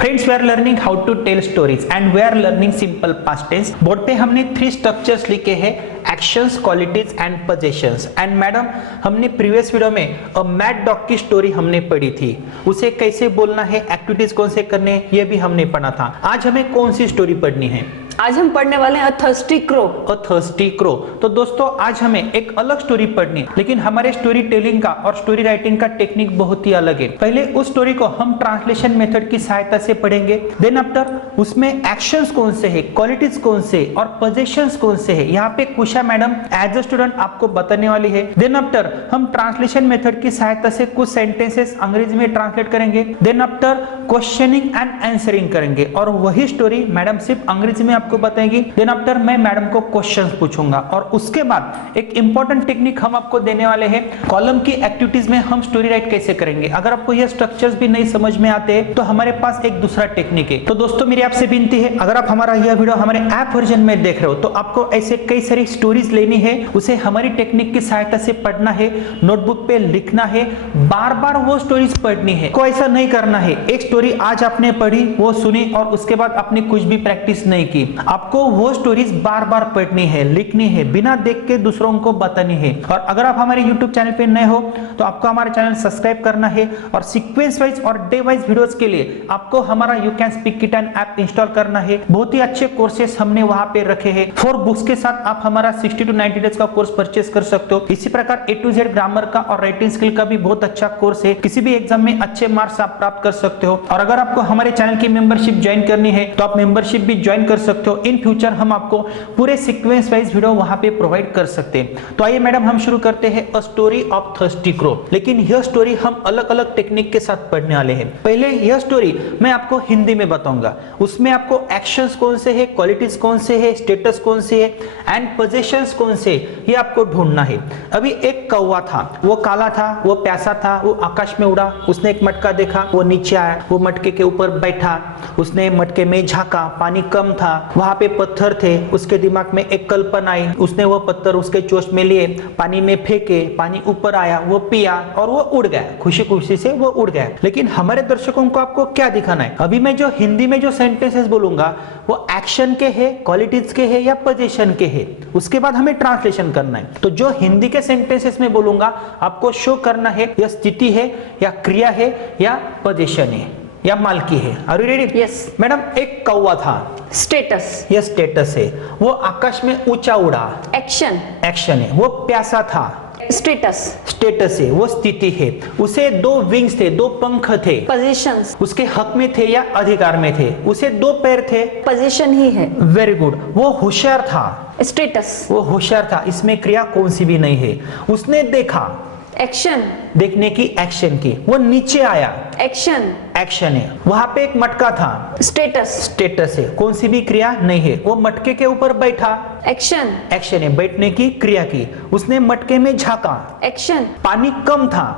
Friends, we are learning how to tell stories and we are learning simple past tense. Board पे हमने 3 structures लिखे हैं, actions, qualities and possessions. And madam, हमने previous video में a mad dog की story हमने पढ़ी थी, उसे कैसे बोलना है, एक्टिविटीज कौन से करने हैं, ये भी हमने पढ़ा था। आज हमें कौन सी स्टोरी पढ़नी है? आज हम पढ़ने वाले हैं थर्स्टी क्रो। Thirsty crow. तो दोस्तों, आज हमें एक अलग स्टोरी पढ़नी है, लेकिन हमारे स्टोरी टेलिंग का और स्टोरी राइटिंग का टेक्निक बहुत ही अलग है। पहले उस स्टोरी को हम ट्रांसलेशन मेथड की सहायता से पढ़ेंगे, देन आफ्टर उसमें एक्शंस कौन से है, क्वालिटीज कौन से और पोजेशंस कौन से है, यहाँ पे कुशा मैडम एज अ स्टूडेंट आपको बताने वाली है। देन आफ्टर हम ट्रांसलेशन मेथड की सहायता से कुछ सेंटेंसेस अंग्रेजी में ट्रांसलेट करेंगे। Then after questioning and answering करेंगे, और वही स्टोरी मैडम सिर्फ अंग्रेजी में आपको बताएगी। देन आफ्टर मैं मैडम को क्वेश्चंस पूछूंगा, और उसके बाद एक इंपॉर्टेंट टेक्निक हम आपको देने वाले हैं। कॉलम की एक्टिविटीज में हम स्टोरी राइट कैसे करेंगे। अगर आपको ये स्ट्रक्चर्स भी नहीं समझ में आते हैं तो हमारे पास एक दूसरा टेक्निक है। तो दोस्तों, मेरी आपसे विनती है, अगर आप हमारा यह वीडियो हमारे ऐप वर्जन में देख रहे हो तो आपको ऐसे कई सारी स्टोरीज लेनी है, उसे हमारी टेक्निक की सहायता से पढ़ना है, नोटबुक पे लिखना है, बार बार वो स्टोरीज पढ़नी है। कोई ऐसा नहीं करना है एक स्टोरी आज आपने पढ़ी, वो सुनी और उसके बाद आपने कुछ भी प्रैक्टिस नहीं की। आपको वो स्टोरीज बार बार पढ़नी है, लिखनी है, बिना देख के दूसरों को बतानी है। और अगर आप हमारे YouTube चैनल पे नए हो तो आपको हमारा चैनल सब्सक्राइब करना है, और सीक्वेंस वाइज और डे वाइज वीडियोस के लिए आपको हमारा you can speak kitten app install करना है। बहुत ही अच्छे कोर्सेस हमने वहां पे रखे हैं। 4 बुक्स के साथ आप हमारा 60 to 90 डेज का कोर्स परचेस कर सकते हो। इसी प्रकार A to Z ग्रामर का और राइटिंग स्किल का भी बहुत अच्छा कोर्स है। किसी भी एग्जाम में अच्छे मार्क्स आप प्राप्त कर सकते हो। और अगर आपको हमारे चैनल की मेंबरशिप ज्वाइन करनी है तो आप मेंबरशिप भी ज्वाइन कर सकते हो। इन फ्यूचर हम आपको पूरे सीक्वेंस वाइज वीडियो वहां पे प्रोवाइड कर सकते हैं। तो आइए मैडम, हम शुरू करते हैं a story of thirsty crow. लेकिन यह स्टोरी हम अलग अलग टेक्निक के साथ पढ़ने वाले हैं। पहले यह स्टोरी मैं आपको हिंदी में बताऊंगा, उसमें आपको एक्शंस कौन से है, क्वालिटीज कौन से है, स्टेटस कौन से है एंड पोजेशंस कौन से, ये आपको ढूंढना है। अभी एक कौवा था, वो काला था, वो प्यासा था, वो आकाश में उड़ा। उसने एक मटका देखा, वो नीचे आया, वो मटके के ऊपर बैठा, उसने मटके में झांका, पानी कम था, वहां पे पत्थर थे। उसके दिमाग में एक कल्पना आई, उसने वो पत्थर उसके चोंच में लिए, पानी में फेंके, पानी ऊपर आया, वो पिया और वो उड़ गया। खुशी खुशी से वो उड़ गया। लेकिन हमारे दर्शकों को आपको क्या दिखाना है? अभी मैं जो हिंदी में जो सेंटेंसेस बोलूंगा वो एक्शन के है, क्वालिटीज के है या पोजीशन के है, उसके बाद हमें ट्रांसलेशन करना है। तो जो हिंदी के सेंटेंसेस में बोलूंगा आपको शो करना है यह स्थिति है या क्रिया है या पोजीशन है या मालकी है। Are you ready? Yes madam, एक कौवा था, स्टेटस, यह स्टेटस है। वो आकाश में ऊंचा उड़ा, एक्शन, एक्शन है। वो प्यासा था, स्टेटस, स्टेटस है, वो स्थिति है। उसे 2 विंग्स थे, 2 पंख थे, पोजीशंस, उसके हक में थे या अधिकार में थे। उसे 2 पैर थे, पोजीशन ही है। Very good. वो होशियार था, स्टेटस, वो होशियार था, इसमें क्रिया कौन सी भी नहीं है। उसने देखा, एक्शन, देखने की, एक्शन की। वो नीचे आया, एक्शन, एक्शन है। वहां पे एक मटका था, स्टेटस, स्टेटस है, कौन सी भी क्रिया नहीं है। वो मटके के ऊपर बैठा, एक्शन, एक्शन है, बैठने की क्रिया की। उसने मटके में झांका, एक्शन, पानी कम था,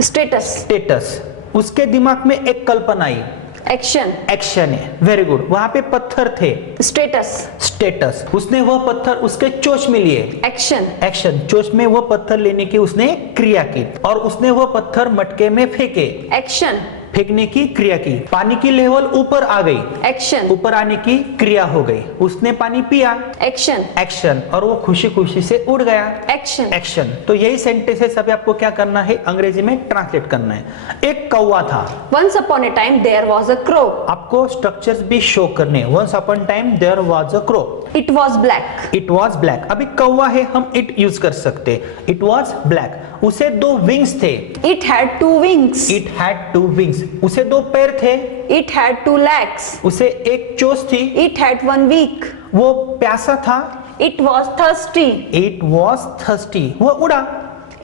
स्टेटस, स्टेटस। उसके दिमाग में एक कल्पना आई, एक्शन, एक्शन है, वेरी गुड। वहां पे पत्थर थे, स्टेटस, स्टेटस। उसने वह पत्थर उसके चोंच में लिए, एक्शन, एक्शन। चोंच में वो पत्थर लेने की उसने क्रिया की, और उसने वो पत्थर मटके में फेंके, एक्शन, फेंकने की क्रिया की। पानी की लेवल ऊपर आ गई, एक्शन, ऊपर आने की क्रिया हो गई। उसने पानी पिया, एक्शन, एक्शन, और वो खुशी खुशी से उड़ गया, एक्शन, एक्शन। तो यही सेंटेंसेस अभी आपको क्या करना है, अंग्रेजी में ट्रांसलेट करना है। एक कौवा था, once upon a time there was a crow, आपको स्ट्रक्चर्स भी शो करने। Once upon time there was a crow, it was black, it was black. अभी कौवा है, हम इट यूज कर सकते। It was black. उसे 2 विंग्स थे, it had 2 wings, it had 2 wings. उसे 2 पैर थे, इट हैड 2 legs, उसे एक चोंच थी। इट हैड 1 beak, वो प्यासा था, it was thirsty, it was thirsty. वो उड़ा,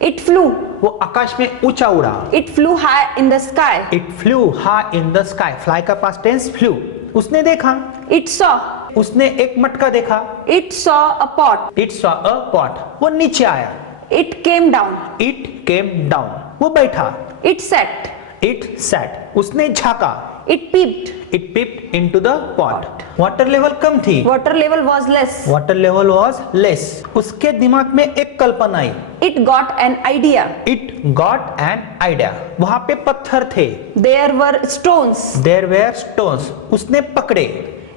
इट फ्लू, वो आकाश में ऊंचा उड़ा। It flu high in the sky, it flu high in the sky. Fly का पास्ट टेंस फ्लू। उसने देखा, इट सॉ, उसने एक मटका देखा, it saw a pot, it saw a pot. वो नीचे आया, it came down, it came down. वो बैठा, इट सेट, इट सैट। उसने झांका, it peeped, it peeped into the pot. Water level कम थी, Water level was less. Water level was less. उसके दिमाग में एक कल्पना आई, It got an idea. It got an idea. वहां पे पत्थर थे, There were stones. There were stones, उसने पकड़े,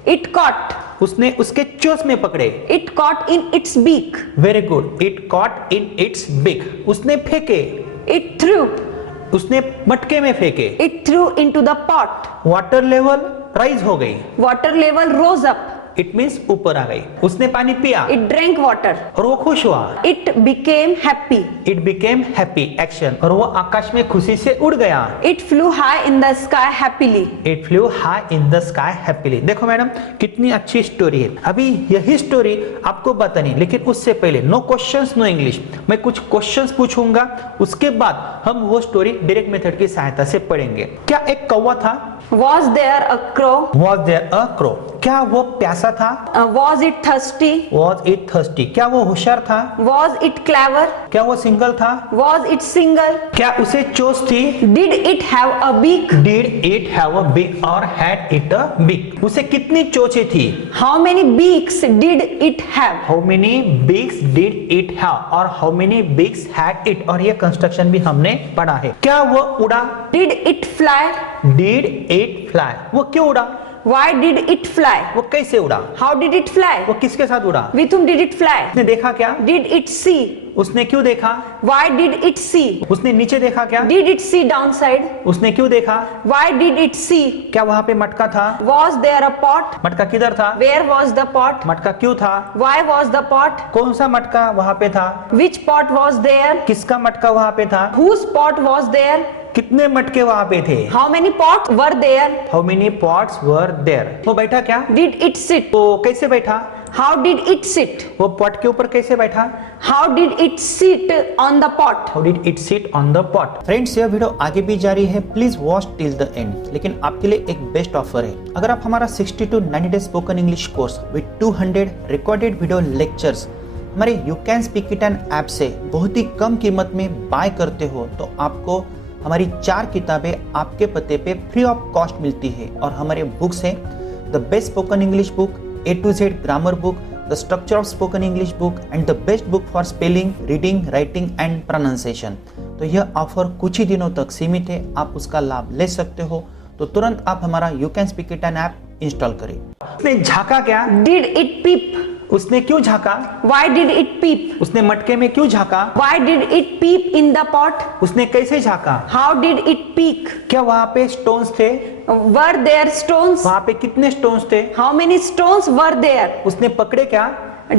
It caught. उसने उसके चोंच में पकड़े, It caught in its beak. Very good, it caught in its big, उसने फेंके, It threw. उसने मटके में फेंके, It threw into the pot. Water level rise हो गई, Water level rose up. It means ऊपर आ गई। उसने पानी पिया It drank water. और वो खुश हुआ, It became happy. It became happy action, और वो आकाश में खुशी से उड़ गया। It flew high in the sky happily. It flu high in the sky happily. देखो मैडम कितनी अच्छी स्टोरी है। अभी यही स्टोरी आपको बतानी, लेकिन उससे पहले नो क्वेश्चंस नो इंग्लिश, मैं कुछ क्वेश्चंस पूछूंगा, उसके बाद हम वो स्टोरी डायरेक्ट मेथड की सहायता से पढ़ेंगे। क्या एक कौवा था? Was there a crow? Was there a crow? क्या वो प्यासा था? Was it thirsty? Was it thirsty? क्या वो होशियार था? Was it clever? क्या वो सिंगल था? Was it single? क्या उसे चोंच थी? Did it have a beak? Did it have a big और हैड इट अ बिग? उसे कितनी चोंचें थी? How many beaks did it have? How many beaks did it have और how many beaks had it, और ये construction भी हमने पढ़ा है। क्या वो उड़ा? Did it fly? Did it fly? वो क्यों उड़ा? Why did it fly? वो कैसे उड़ा? How did it fly? वो किसके साथ उड़ा? With whom did it fly? उसने देखा क्या? Did it see? उसने क्यों देखा? Why did it see? उसने नीचे देखा क्या? Did it see downside? उसने क्यों देखा? Why did it see? क्या वहां पे मटका था? Was there a pot? मटका किधर था? Where was the pot? मटका क्यों था? Why was the pot? कौन सा मटका वहां पे था? Which pot was there? किसका मटका वहां पे था? Whose pot was there? कितने मटके वहां पे थे? How many pots were there? How many pots were there? वो बैठा क्या? Did it sit? वो कैसे बैठा? How did it sit? वो पॉट के ऊपर कैसे बैठा? How did it sit on the pot? How did it sit on the pot? Friends, यह वीडियो आगे भी जारी है, please watch till the end. लेकिन आपके लिए एक बेस्ट ऑफर है। अगर आप हमारा 60 to 90 days spoken English course with 200 recorded video lectures हमारे you can speak it an app से बहुत ही कम कीमत में बाय करते हो, तो आपको हमारी 4 किताबें आपके पते पे फ्री ऑफ कॉस्ट मिलती है। और हमारे बुक्स हैं the best spoken English book, A to Z grammar book, the structure of spoken English book and the best book for spelling, reading, writing and pronunciation. तो यह ऑफर कुछ ही दिनों तक सीमित है, आप उसका लाभ ले सकते हो। तो तुरंत आप हमारा you can speak it an app install करें। उसने झांका क्या? Did it peep? उसने क्यों झांका? Why did it peep? उसने मटके में क्यों झांका? Why did it peep in the pot? उसने कैसे झांका? How did it peek? क्या वहां पे स्टोन्स थे? Were there stones? वहां पे कितने स्टोन्स थे? How many stones were there? उसने पकड़े क्या?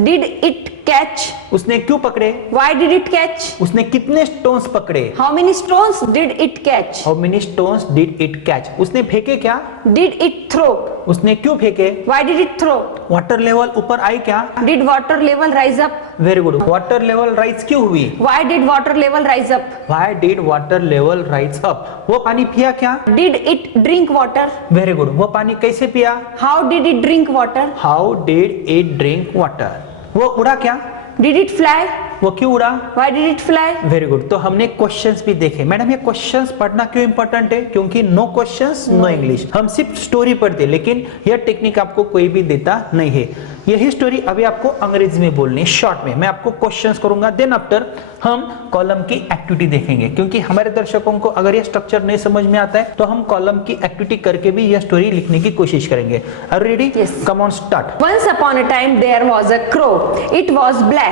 Did it catch? उसने क्यों पकड़े? Why did it catch? उसने कितने स्टोन्स पकड़े? How many stones did it catch? How many stones did it catch? उसने फेंके क्या? Did it throw? उसने क्यों फेंके? Why did it throw? Water level ऊपर आई क्या? Did water level rise up? Very good. Water level rise क्यों हुई? Why did water level rise up? Why did water level rise up? वो पानी पिया क्या? Did it drink water? Very good. वो पानी कैसे पिया? How did it drink water? How did it drink water? वो उड़ा क्या? Did it fly? वो क्यों उड़ा? Why did it fly? Very good. तो हमने क्वेश्चंस भी देखे। मैडम ये क्वेश्चंस पढ़ना क्यों इंपॉर्टेंट है? क्योंकि नो क्वेश्चंस नो इंग्लिश। हम सिर्फ स्टोरी पढ़ते, लेकिन यह टेक्निक आपको कोई भी देता नहीं है। यही स्टोरी अभी आपको अंग्रेजी में बोलनी है शॉर्ट में। मैं आपको क्वेश्चंस करूंगा, देन आफ्टर हम कॉलम की एक्टिविटी देखेंगे, क्योंकि हमारे दर्शकों को अगर यह स्ट्रक्चर नहीं समझ में आता है तो हम कॉलम की एक्टिविटी करके भी यह स्टोरी लिखने की कोशिश करेंगे। Are ready? Yes. Come on start. Once upon a time there was a crow. It was black.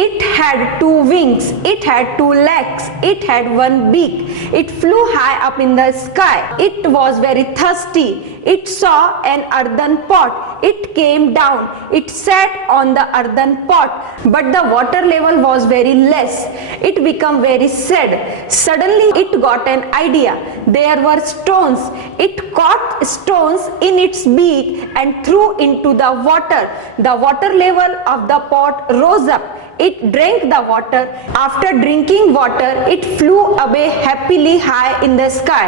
It had 2 wings. It had 2 legs. It had 1 beak. It flew high up in the sky. It was very thirsty. It saw an earthen pot. It came down. It sat on the earthen pot. But the water level was very less. It became very sad. Suddenly it got an idea. There were stones. It caught stones in its beak and threw into the water. The water level of the pot rose up. It drank the water. After drinking water, it flew away happily high in the sky.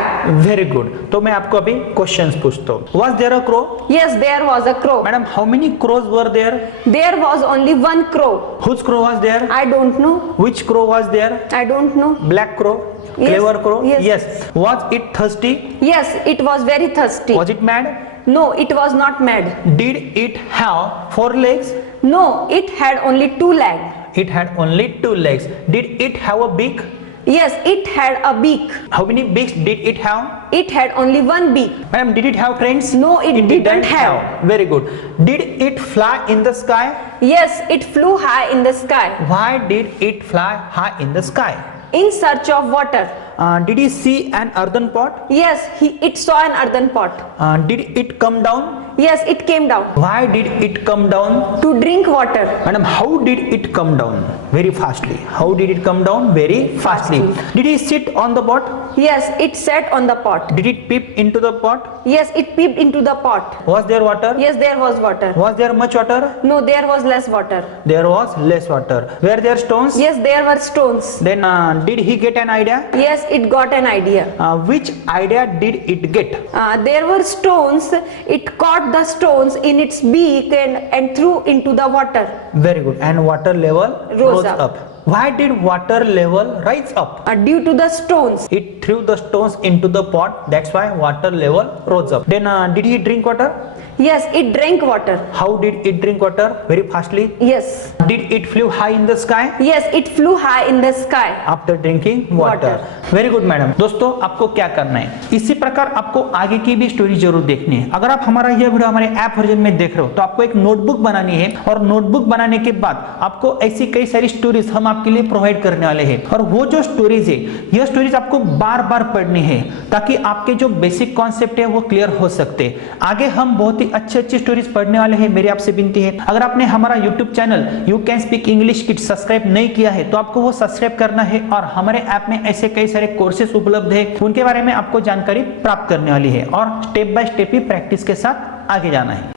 Very good. तो मैं आपको अभी questions पूछता हूँ। Was there a crow? Yes, there was a crow. Madam, how many crows were there? There was only 1 crow. Whose crow was there? I don't know. Which crow was there? I don't know. Black crow? Yes, Clever crow? yes. Was it thirsty? Yes, it was very thirsty. Was it mad? No, it was not mad. Did it have 4 legs? No, it had only 2 legs. It had only 2 legs. Did it have a beak? Yes, it had a beak. How many beaks did it have? It had only 1 beak. Madam, did it have friends? No, it didn't have. Very good. Did it fly in the sky? Yes, it flew high in the sky Why did it fly high in the sky? in search of water. Did he see an earthen pot? Yes, it saw an earthen pot. Did it come down? Yes, it came down Why did it come down? to drink water. Madam, how did it come down? Very fastly. How did it come down? Very fastly. Did he sit on the pot? Yes, it sat on the pot. Did it peep into the pot? Yes, it peeped into the pot. Was there water? Yes, there was water. Was there much water? No, there was less water. There was less water. Were there stones? Yes, there were stones. Then did he get an idea? Yes, it got an idea. Which idea did it get? There were stones. It caught the stones in its beak and threw into the water. Very good. And water level Rose rose up. up. Why did water level rise up? Due to the stones. It threw the stones into the pot. That's why water level rose up. Then did he drink water? Yes, it drank water. How did it drink water? Very fastly. Yes. Did it flew high in the sky? Yes, it flew high in the sky. After drinking water. Very good madam. दोस्तों आपको क्या करना है, इसी प्रकार आपको आगे की भी स्टोरी जरूर देखनी है. अगर आप हमारा यह वीडियो हमारे ऐप वर्जन में देख रहे हो तो आपको एक नोटबुक बनानी है और नोटबुक बनाने के बाद आपको ऐसी कई सारी स्टोरीज हम आपके लिए प्रोवाइड करने वाले हैं. और वो जो स्टोरीज है, यह स्टोरीज आपको बार बार पढ़नी है ताकि आपके जो बेसिक कॉन्सेप्ट है वो क्लियर हो सकते. आगे हम बहुत ही अच्छी अच्छी स्टोरीज पढ़ने वाले हैं. मेरी आपसे विनती है, अगर आपने हमारा YouTube channel you can speak English kids subscribe नहीं किया है तो आपको वो सब्सक्राइब करना है. और हमारे ऐप में ऐसे कई सारे कोर्सेस उपलब्ध है, उनके बारे में आपको जानकारी प्राप्त करने वाली है और step by step he practice के साथ आगे जाना है.